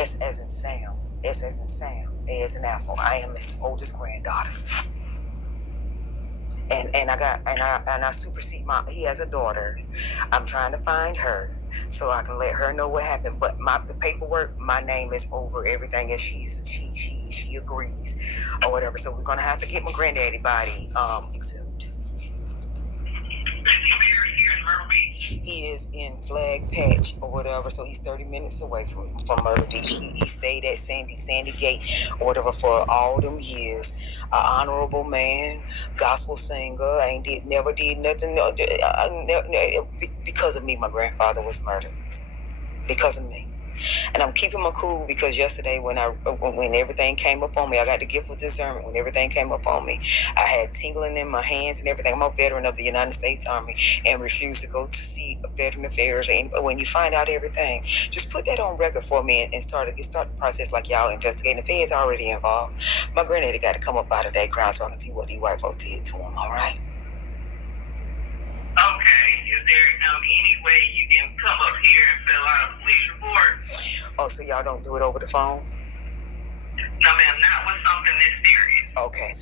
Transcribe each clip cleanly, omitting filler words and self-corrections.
S as in Sam. S as in Sam. A as in Apple. I am his oldest granddaughter. And I supersede he has a daughter. I'm trying to find her so I can let her know what happened. But the paperwork, my name is over everything, and she agrees or whatever. So we're gonna have to get my granddaddy body exhumed. He is in Flag Patch or whatever, so he's 30 minutes away from Myrtle Beach. He stayed at Sandy Gate or whatever for all them years. An honorable man, gospel singer, never did nothing. Because of me, my grandfather was murdered. Because of me. And I'm keeping my cool because yesterday when everything came up on me, I got the gift of discernment. When everything came up on me, I had tingling in my hands and everything. I'm a veteran of the United States Army and refused to go to see Veteran Affairs. And when you find out everything, just put that on record for me and start the process like y'all investigating. The feds already involved. My granddaddy got to come up out of that ground so I can see what these white folks did to him, all right? Okay. Is there any way you can come up here and fill out a police report? Oh, so y'all don't do it over the phone? No, ma'am, not with something this serious. Okay.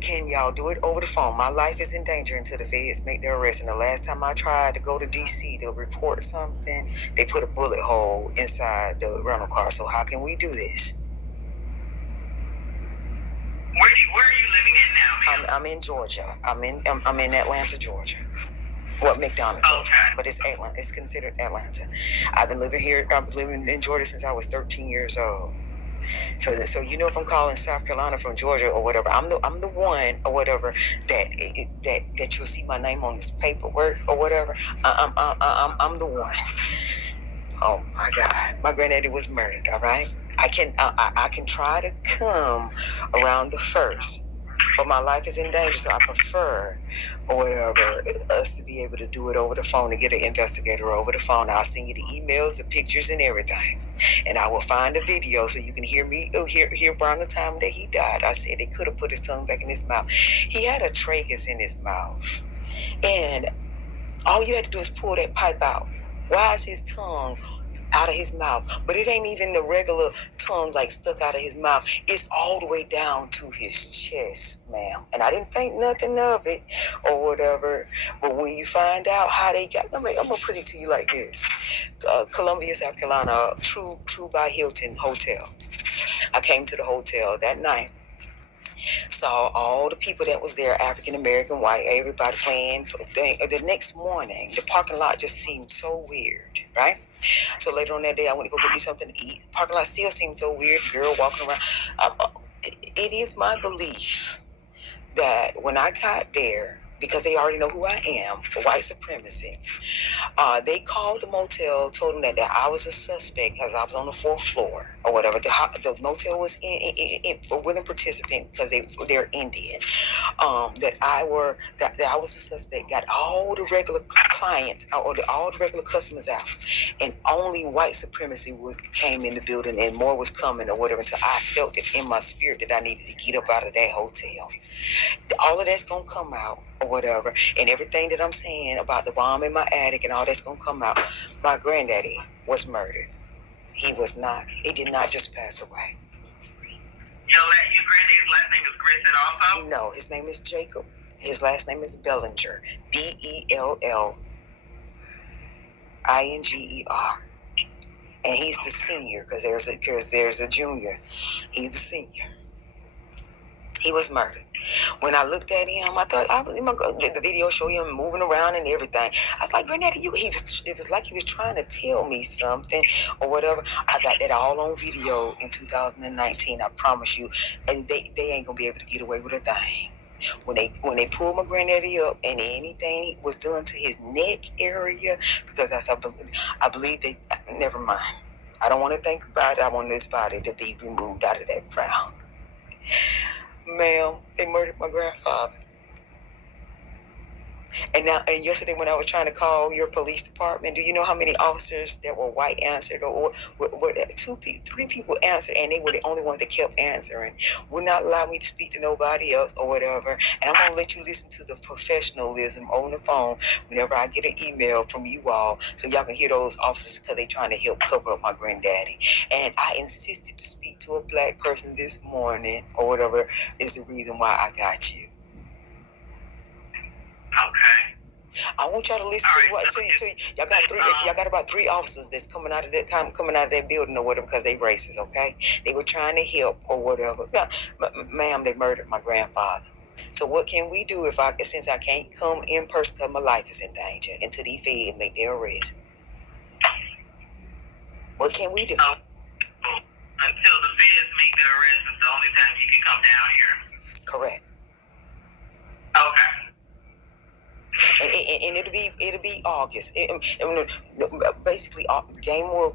Can y'all do it over the phone? My life is in danger until the feds make their arrest. And the last time I tried to go to D.C. to report something, they put a bullet hole inside the rental car. So how can we do this? Where are you living at now, ma'am? I'm in Georgia. I'm in Atlanta, Georgia. Well, McDonough, Georgia. Okay. But it's Atlanta. It's considered Atlanta. I've been living in Georgia since I was 13 years old. So if I'm calling South Carolina from Georgia or whatever, I'm the one or whatever that you'll see my name on this paperwork or whatever. I'm the one. Oh my God, my granddaddy was murdered. All right, I can try to come around the 1st. But my life is in danger, so I prefer, or whatever, us to be able to do it over the phone, to get an investigator over the phone. I'll send you the emails, the pictures, and everything. And I will find a video so you can hear me, hear around the time that he died. I said they could have put his tongue back in his mouth. He had a tragus in his mouth. And all you had to do is pull that pipe out. Why is his tongue out of his mouth? But it ain't even the regular tongue like stuck out of his mouth. It's all the way down to his chest, ma'am. And I didn't think nothing of it or whatever. But when you find out how they got, I'm gonna put it to you like this: Columbia, South Carolina, True by Hilton Hotel. I came to the hotel that night. Saw all the people that was there, African American, white, everybody playing. The next morning, the parking lot just seemed so weird, right? So later on that day, I went to go get me something to eat. Parking lot still seemed so weird. Girl walking around. It is my belief that when I got there, because they already know who I am, white supremacy, they called the motel, told them that I was a suspect because I was on the 4th floor or whatever. The motel was in a willing participant because they're Indian. That I was a suspect. Got all the regular clients all the regular customers out, and only white supremacy came in the building, and more was coming or whatever. Until I felt it in my spirit that I needed to get up out of that hotel. All of that's gonna come out or whatever, and everything that I'm saying about the bomb in my attic and all that's gonna come out. My granddaddy was murdered. He did not just pass away. Your granddaddy's last name is Grisset also? No, his name is Jacob. His last name is Bellinger. Bellinger. And he's the senior because there's a junior. He's the senior. He was murdered. When I looked at him, I thought the video showed him moving around and everything. I was like, Granddaddy, it was like he was trying to tell me something or whatever. I got that all on video in 2019. I promise you, and they ain't gonna be able to get away with a thing. When they pulled my granddaddy up and anything was done to his neck area, because I believe they. Never mind. I don't want to think about it. I want this body to be removed out of that ground. Ma'am, they murdered my grandfather. And yesterday when I was trying to call your police department, do you know how many officers that were white answered, or three people answered, and they were the only ones that kept answering, would not allow me to speak to nobody else or whatever. And I'm gonna let you listen to the professionalism on the phone whenever I get an email from you all, so y'all can hear those officers, because they trying to help cover up my granddaddy. And I insisted to speak to a black person this morning or whatever is the reason why I got you. Okay. I want y'all to listen to what to you. Y'all got three. Y'all got about 3 officers that's coming out of that building or whatever, because they racist. Okay, they were trying to help or whatever. Now, ma'am, they murdered my grandfather. So what can we do since I can't come in person because my life is in danger until they fed and make their arrest? What can we do? So, until the feds make their arrest, it's the only time you can come down here. Correct. Okay. And it'll be August. Basically, game will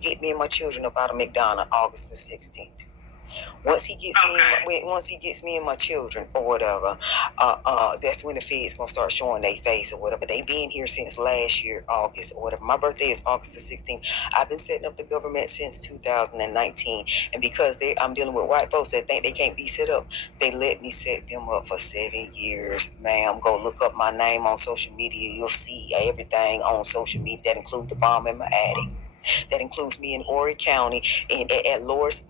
get me and my children up out of McDonough August the 16th. Once he gets me and my children or whatever, that's when the feds gonna start showing their face or whatever. They been here since last year, August or whatever. My birthday is August the 16th. I've been setting up the government since 2019, and because I'm dealing with white folks that think they can't be set up, they let me set them up for 7 years. Ma'am, go look up my name on social media. You'll see everything on social media. That includes the bomb in my attic. That includes me in Horry County and at Loris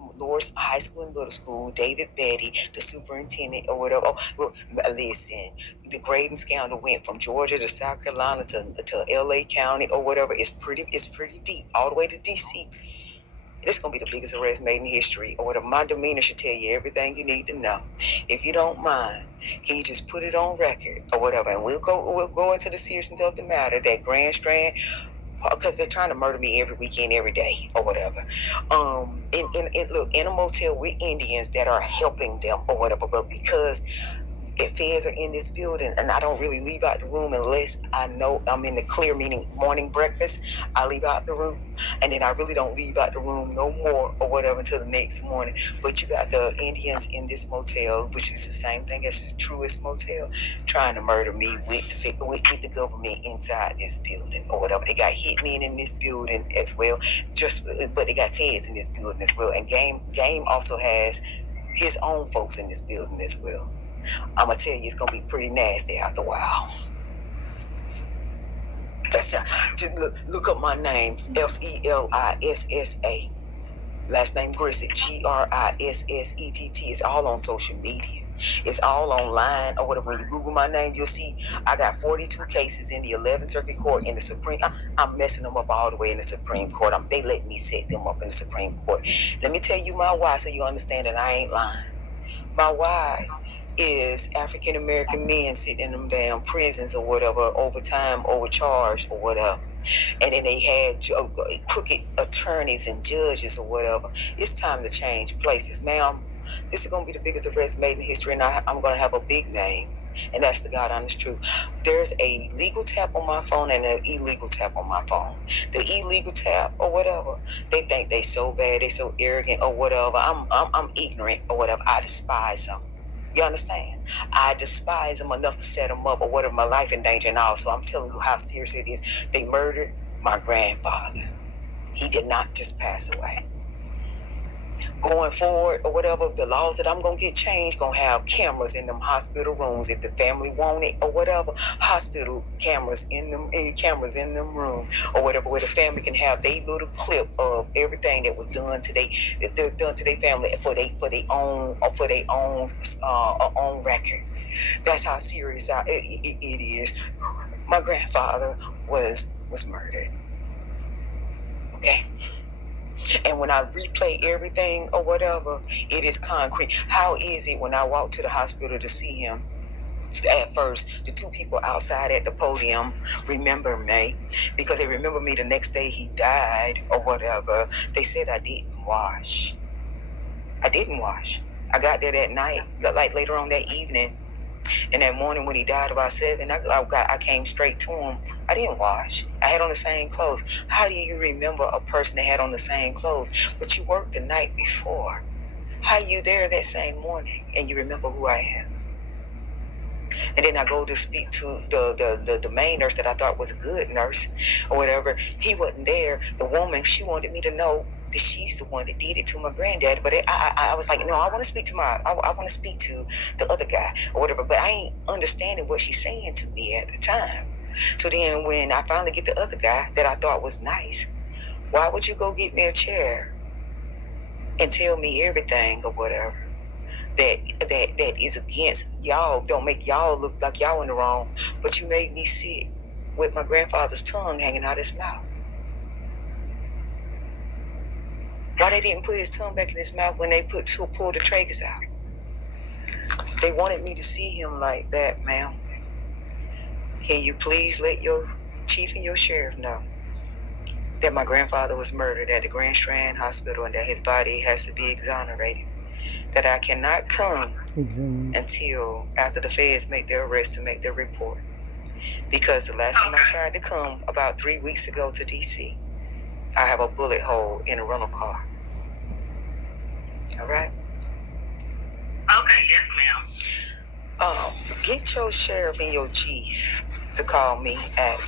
High School and Middle School, David Betty, the superintendent or whatever. Oh, listen, the grading scandal went from Georgia to South Carolina to LA County or whatever. It's pretty deep, all the way to DC. This is gonna be the biggest arrest made in history or whatever. My demeanor should tell you everything you need to know. If you don't mind, can you just put it on record or whatever, and we'll go into the seriousness of the matter. That Grand Strand, because they're trying to murder me every weekend, every day, or whatever. Look, in a motel with Indians that are helping them, or whatever. But because if feds are in this building, and I don't really leave out the room unless I know I'm in the clear, meaning morning breakfast, I leave out the room, and then I really don't leave out the room no more, or whatever, until the next morning. But you got the Indians in this motel, which is the same thing as the Truist Motel, trying to murder me with the government inside this building or whatever. They got hitmen in this building as well, but they got feds in this building as well. And Game also has his own folks in this building as well. I'm gonna tell you, it's gonna be pretty nasty after a while. Just look up my name, Felissa. Last name Grissett, Grissett. It's all on social media. It's all online or whatever. When you Google my name, you'll see I got 42 cases in the 11th Circuit Court in the Supreme. I'm messing them up all the way in the Supreme Court. They let me set them up in the Supreme Court. Let me tell you my why, so you understand that I ain't lying. My why is African American men sitting in them damn prisons or whatever, overtime, overcharged or whatever. And then they had crooked attorneys and judges or whatever. It's time to change places. Ma'am, this is going to be the biggest arrest made in history, and I'm going to have a big name. And that's the God honest truth. There's a legal tap on my phone and an illegal tap on my phone. The illegal tap or whatever, they think they so bad, they so arrogant or whatever. I'm ignorant or whatever. I despise them. You understand? I despise them enough to set them up or whatever, my life in danger and all. So I'm telling you how serious it is. They murdered my grandfather. He did not just pass away. Going forward or whatever, the laws that I'm going to get changed going to have cameras in them hospital rooms. If the family want it or whatever, hospital cameras in them room or whatever, where the family can have their little clip of everything that was done to their family for their own record. That's how serious it is. My grandfather was murdered. Okay? And when I replay everything or whatever, it is concrete. How is it when I walk to the hospital to see him? At first, the 2 people outside at the podium remember me because they remember me the next day he died or whatever. They said I didn't wash. I didn't wash. I got there that night, like later on that evening. And that morning when he died about 7, I came straight to him. I didn't wash. I had on the same clothes. How do you remember a person that had on the same clothes, but you worked the night before? How you there that same morning and you remember who I am? And then I go to speak to the main nurse that I thought was a good nurse or whatever. He wasn't there. The woman, she wanted me to know that she's the one that did it to my granddad. But I was like, no, I want to speak to I want to speak to the other guy or whatever. But I ain't understanding what she's saying to me at the time. So then when I finally get the other guy that I thought was nice, why would you go get me a chair and tell me everything or whatever that is against y'all? Don't make y'all look like y'all in the wrong, but you made me sit with my grandfather's tongue hanging out his mouth. Why they didn't put his tongue back in his mouth when they pulled the tragus out? They wanted me to see him like that, ma'am. Can you please let your chief and your sheriff know that my grandfather was murdered at the Grand Strand Hospital and that his body has to be exonerated? That I cannot come until after the feds make their arrest and make their report. Because the last time I tried to come about 3 weeks ago to DC, I have a bullet hole in a rental car. All right? Okay, yes, ma'am. Get your sheriff and your chief to call me at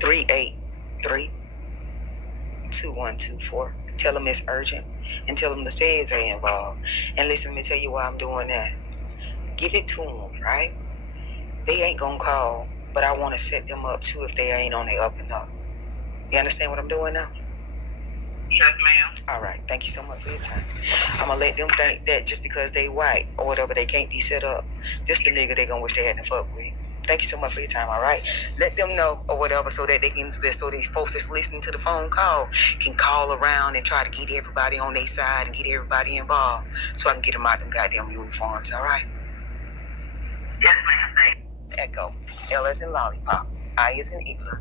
770-383-2124. Tell them it's urgent and tell them the feds are involved. And listen, let me tell you why I'm doing that. Give it to them, right? They ain't gonna call, but I want to set them up too if they ain't on their up and up. You understand what I'm doing now? Yes, ma'am. All right, thank you so much for your time. I'm gonna let them think that just because they white or whatever, they can't be set up. This the nigga they gonna wish they hadn't fucked with. Thank you so much for your time, all right? Let them know or whatever so that they can, so these folks that's listening to the phone call can call around and try to get everybody on their side and get everybody involved so I can get them out them goddamn uniforms, all right? Yes, ma'am. Thank you. Echo. L as in lollipop. I as in igloo.